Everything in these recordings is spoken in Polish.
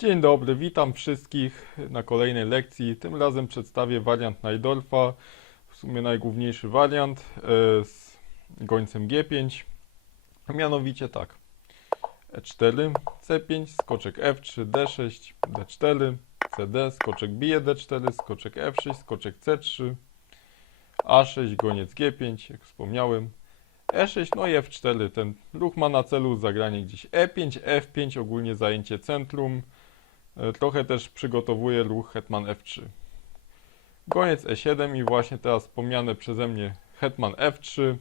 Dzień dobry, witam wszystkich na kolejnej lekcji. Tym razem przedstawię wariant Najdorfa, w sumie najgłówniejszy wariant e, z gońcem G5. A Mianowicie tak. E4, C5, skoczek F3, D6, D4, CD, skoczek bije D4, skoczek F6, skoczek C3, A6, goniec G5, jak wspomniałem. E6, no i F4. Ten ruch ma na celu zagranie gdzieś E5, F5, ogólnie zajęcie centrum. E, Trochę też przygotowuje ruch hetman F3. Goniec E7 i właśnie teraz wspomniane przeze mnie hetman F3.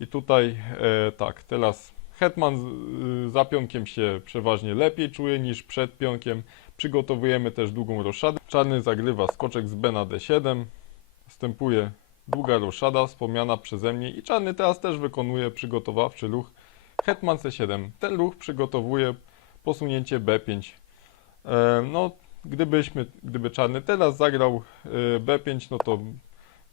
I tutaj e, tak, teraz hetman z, y, za pionkiem się przeważnie lepiej czuje niż przed pionkiem. Przygotowujemy też długą roszadę. Czarny zagrywa skoczek z B na D7. Wstępuje długa roszada wspomniana przeze mnie i czarny teraz też wykonuje przygotowawczy ruch hetman C7. Ten ruch przygotowuje posunięcie B5. E, no, gdybyśmy, gdyby czarny teraz zagrał e, B5, no to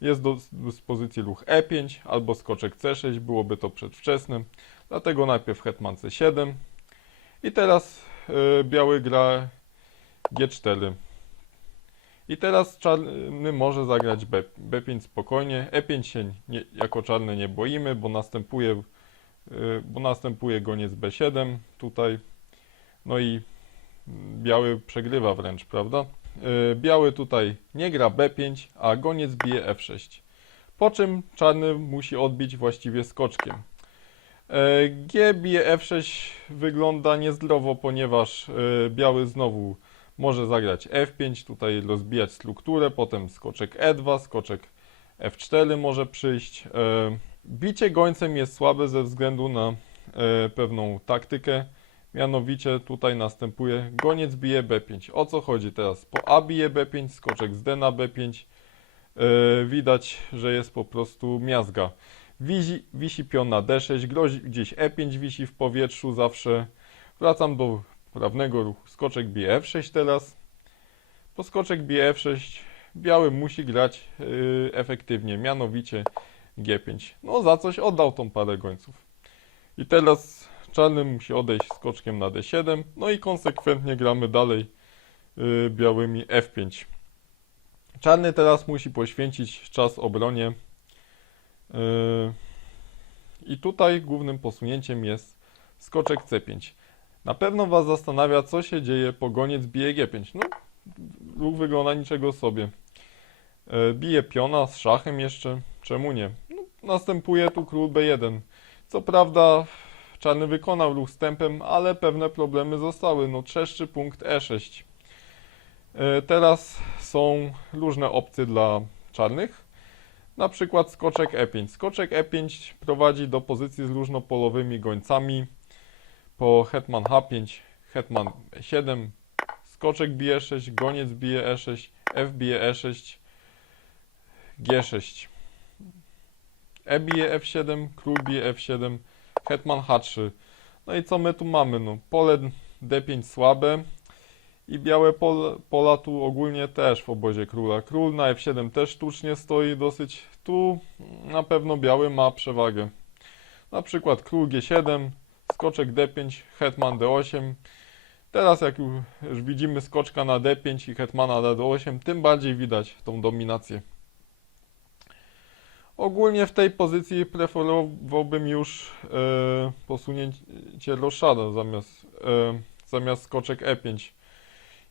jest do dyspozycji ruch E5 albo skoczek C6, byłoby to przedwczesne. Dlatego najpierw hetman C7 i teraz e, biały gra G4. I teraz czarny może zagrać B, B5 spokojnie. E5 się nie, jako czarny nie boimy, bo następuje, bo następuje goniec B7 tutaj. No i biały przegrywa wręcz, prawda? Y, Biały tutaj nie gra B5, a goniec bije F6. Po czym czarny musi odbić właściwie skoczkiem. E, G bije F6 wygląda niezdrowo, ponieważ e, biały znowu może zagrać F5, tutaj rozbijać strukturę, potem skoczek E2, skoczek F4 może przyjść. Bicie gońcem jest słabe ze względu na pewną taktykę, mianowicie tutaj następuje goniec bije B5. O co chodzi teraz? Po A bije B5, skoczek z D na B5. E, Widać, że jest po prostu miazga. Wisi, wisi pion na D6, grozi, gdzieś E5 wisi w powietrzu zawsze. Wracam do prawnego ruchu. Skoczek bije F6 teraz. Po skoczek bije F6 biały musi grać yy, efektywnie, mianowicie G5. No za coś oddał tą parę gońców. I teraz czarny musi odejść skoczkiem na D7. No i konsekwentnie gramy dalej yy, białymi F5. Czarny teraz musi poświęcić czas obronie. Yy, I tutaj głównym posunięciem jest skoczek C5. Na pewno Was zastanawia, co się dzieje po goniec bije G5. No, ruch wygląda niczego sobie. E, bije piona z szachem jeszcze. Czemu nie? No, następuje tu król B1. Co prawda czarny wykonał ruch z tempem, ale pewne problemy zostały. No trzeszczy punkt E6. E, teraz są różne opcje dla czarnych. Na przykład skoczek E5. Skoczek E5 prowadzi do pozycji z różnopolowymi gońcami po hetman H5, hetman E7, skoczek bije 6, goniec bije E6, F bije E6, G6, E bije F7, król bije F7, hetman H3. No i co my tu mamy? No, pole D5 słabe i białe pole, pola tu ogólnie też w obozie króla. Król na F7 też sztucznie stoi dosyć. Tu na pewno biały ma przewagę. Na przykład król G7, skoczek D5, hetman D8. Teraz jak już widzimy skoczka na D5 i hetmana na D8, tym bardziej widać tą dominację. Ogólnie w tej pozycji preferowałbym już e, posunięcie roszada zamiast, e, zamiast skoczek E5.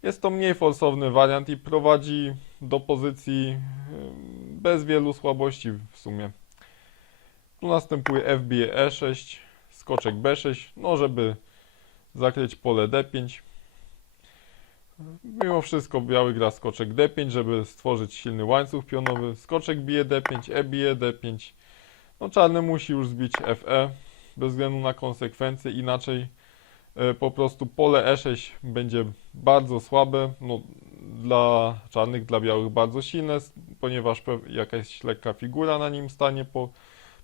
Jest to mniej forsowny wariant i prowadzi do pozycji e, bez wielu słabości w sumie. Tu następuje F bije E6, skoczek B6, no żeby zakryć pole D5. Mimo wszystko biały gra skoczek D5, żeby stworzyć silny łańcuch pionowy. Skoczek bije D5, E bije D5. No czarny musi już zbić FE bez względu na konsekwencje, inaczej e, po prostu pole E6 będzie bardzo słabe. No, dla czarnych, dla białych bardzo silne, ponieważ jakaś lekka figura na nim stanie po,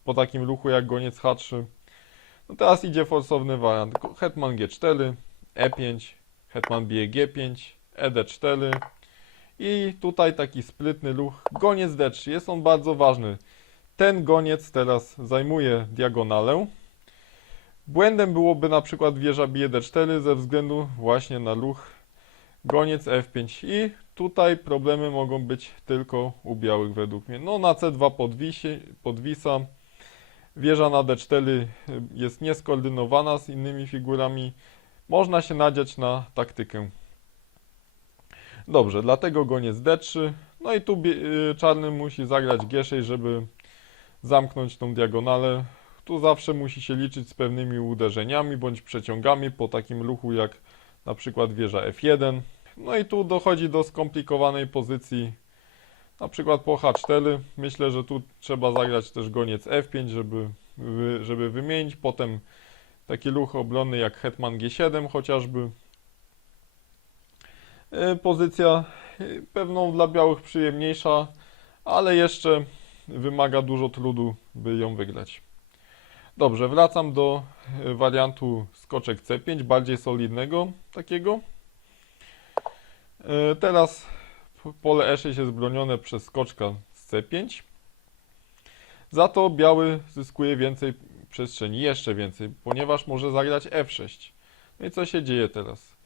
po takim ruchu jak goniec H3. No teraz idzie forsowny wariant. Hetman G4, E5, Hetman bije G5, ED4 i tutaj taki sprytny ruch. Goniec D3 jest on bardzo ważny. Ten goniec teraz zajmuje diagonalę. Błędem byłoby na przykład wieża bije D4 ze względu właśnie na ruch goniec F5 i tutaj problemy mogą być tylko u białych według mnie. No na C2 podwisi, podwisa, wieża na D4 jest nieskoordynowana z innymi figurami, można się nadziać na taktykę. Dobrze, dlatego goniec D3, no i tu y, czarny musi zagrać G6, żeby zamknąć tą diagonalę. Tu zawsze musi się liczyć z pewnymi uderzeniami bądź przeciągami po takim ruchu jak na przykład wieża F1. No i tu dochodzi do skomplikowanej pozycji, na przykład po H4. Myślę, że tu trzeba zagrać też goniec F5, żeby, żeby wymienić. Potem taki ruch obronny jak hetman G7 chociażby. Y, Pozycja y, pewną dla białych przyjemniejsza, ale jeszcze wymaga dużo trudu, by ją wygrać. Dobrze, wracam do y, wariantu skoczek C5, bardziej solidnego takiego. Teraz pole E6 jest bronione przez skoczka z C5. Za to biały zyskuje więcej przestrzeni, jeszcze więcej, ponieważ może zagrać F6. No i co się dzieje teraz?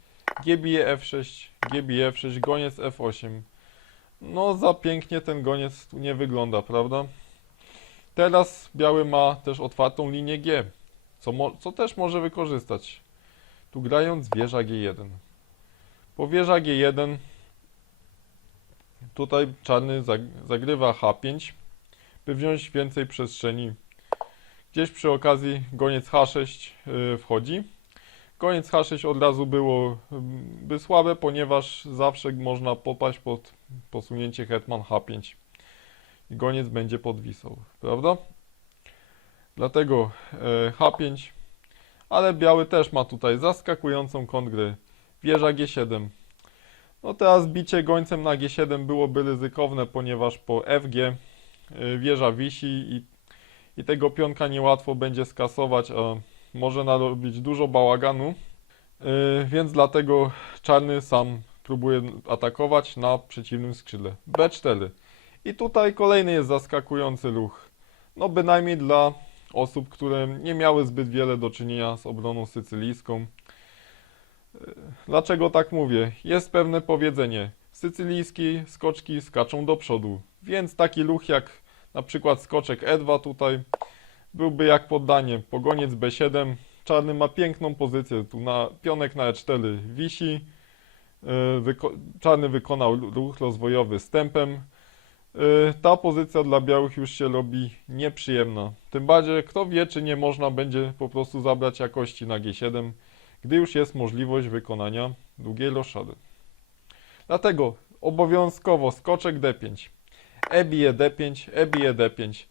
G bije F6, G bije F6, goniec F8. No za pięknie ten goniec tu nie wygląda, prawda? Teraz biały ma też otwartą linię G, co, co też może wykorzystać. Tu grając wieża G1. Po wieża G1 tutaj czarny zag- zagrywa H5, by wziąć więcej przestrzeni. Gdzieś przy okazji goniec H6 y, wchodzi. Goniec H6 od razu było mm, by słabe, ponieważ zawsze można popaść pod posunięcie hetman H5 i goniec będzie podwisał, prawda? Dlatego e, H5, ale biały też ma tutaj zaskakującą kongrę. Wieża G7. No teraz bicie gońcem na G7 byłoby ryzykowne, ponieważ po FG wieża wisi i, i tego pionka niełatwo będzie skasować, może narobić dużo bałaganu. E, więc dlatego czarny sam próbuje atakować na przeciwnym skrzydle. B4. I tutaj kolejny jest zaskakujący ruch. No bynajmniej dla osób, które nie miały zbyt wiele do czynienia z obroną sycylijską. Yy, Dlaczego tak mówię? Jest pewne powiedzenie. Sycylijski skoczki skaczą do przodu. Więc taki ruch jak na przykład skoczek E2 tutaj byłby jak poddanie. Pogoniec B7. Czarny ma piękną pozycję. Tu na pionek na E4 wisi. Yy, Wyko- czarny wykonał ruch rozwojowy stępem. Y, ta pozycja dla białych już się robi nieprzyjemna. Tym bardziej, kto wie, czy nie można będzie po prostu zabrać jakości na G7, gdy już jest możliwość wykonania długiej roszady. Dlatego obowiązkowo skoczek D5, E bije D5, E bije D5.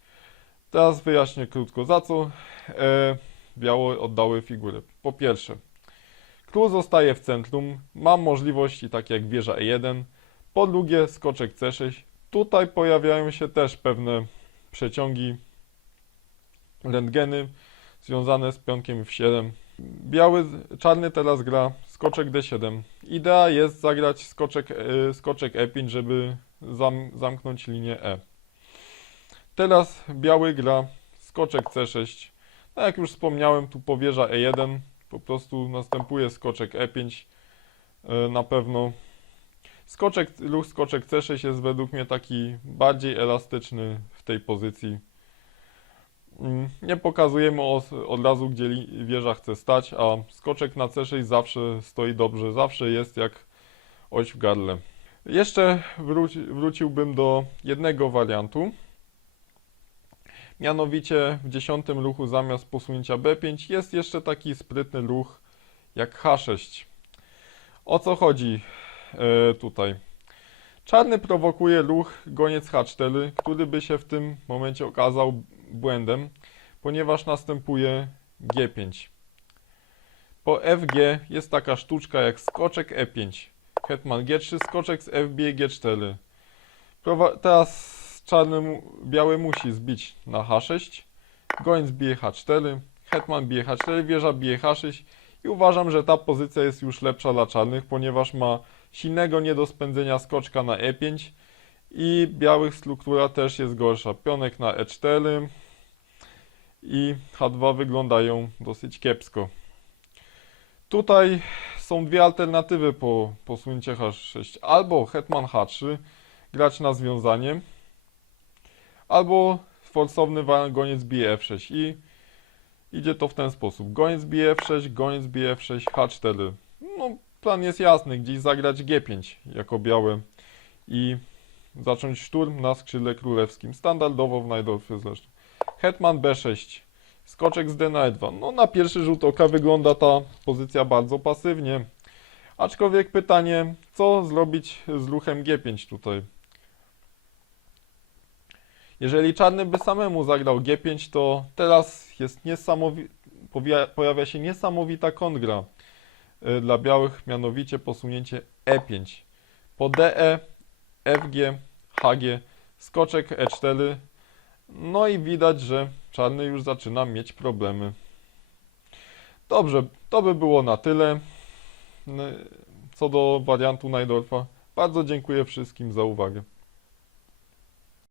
Teraz wyjaśnię krótko za co e, białe oddały figurę. Po pierwsze, król zostaje w centrum, mam możliwości takie jak wieża E1, po drugie skoczek C6, Tutaj pojawiają się też pewne przeciągi, rentgeny związane z pionkiem F7. Biały, czarny teraz gra skoczek D7. Idea jest zagrać skoczek, e, skoczek E5, żeby zam, zamknąć linię E. Teraz biały gra skoczek C6. No jak już wspomniałem, tu powierza E1. Po prostu następuje skoczek E5. E, Na pewno Skoczek, ruch skoczek C6 jest według mnie taki bardziej elastyczny w tej pozycji. Mm, Nie pokazujemy os- od razu, gdzie wieża chce stać, a skoczek na C6 zawsze stoi dobrze, zawsze jest jak oś w gardle. Jeszcze wróci, wróciłbym do jednego wariantu. Mianowicie w dziesiątym ruchu zamiast posunięcia B5 jest jeszcze taki sprytny ruch jak H6. O co chodzi? e, tutaj. Czarny prowokuje ruch goniec H4, który by się w tym momencie okazał błędem, ponieważ następuje G5. Po FG jest taka sztuczka jak skoczek E5, hetman G3, skoczek z FB G4. Prowa- teraz czarny, biały musi zbić na H6, goniec bije H4, hetman bije H4, wieża bije H6 i uważam, że ta pozycja jest już lepsza dla czarnych, ponieważ ma silnego nie do spędzenia skoczka na E5 i białych struktura też jest gorsza. Pionek na E4 i H2 wyglądają dosyć kiepsko. Tutaj są dwie alternatywy po posunięcie H6. Albo hetman H3, grać na związanie, albo forsowny goniec bije F6 i idzie to w ten sposób. Goniec bije F6, goniec bije F6, H4. No, plan jest jasny, gdzieś zagrać G5 jako białe i zacząć szturm na skrzydle królewskim. Standardowo w Najdorfie zresztą. Hetman B6. Skoczek z D na E2. No na pierwszy rzut oka wygląda ta pozycja bardzo pasywnie. Aczkolwiek pytanie, co zrobić z ruchem G5 tutaj? Jeżeli czarny by samemu zagrał G5, to teraz jest niesamowi- powia- pojawia się niesamowita kongra y, dla białych, mianowicie posunięcie E5. Po DE, FG, HG, skoczek E4. No i widać, że czarny już zaczyna mieć problemy. Dobrze, to by było na tyle. Co do wariantu Najdorfa, bardzo dziękuję wszystkim za uwagę.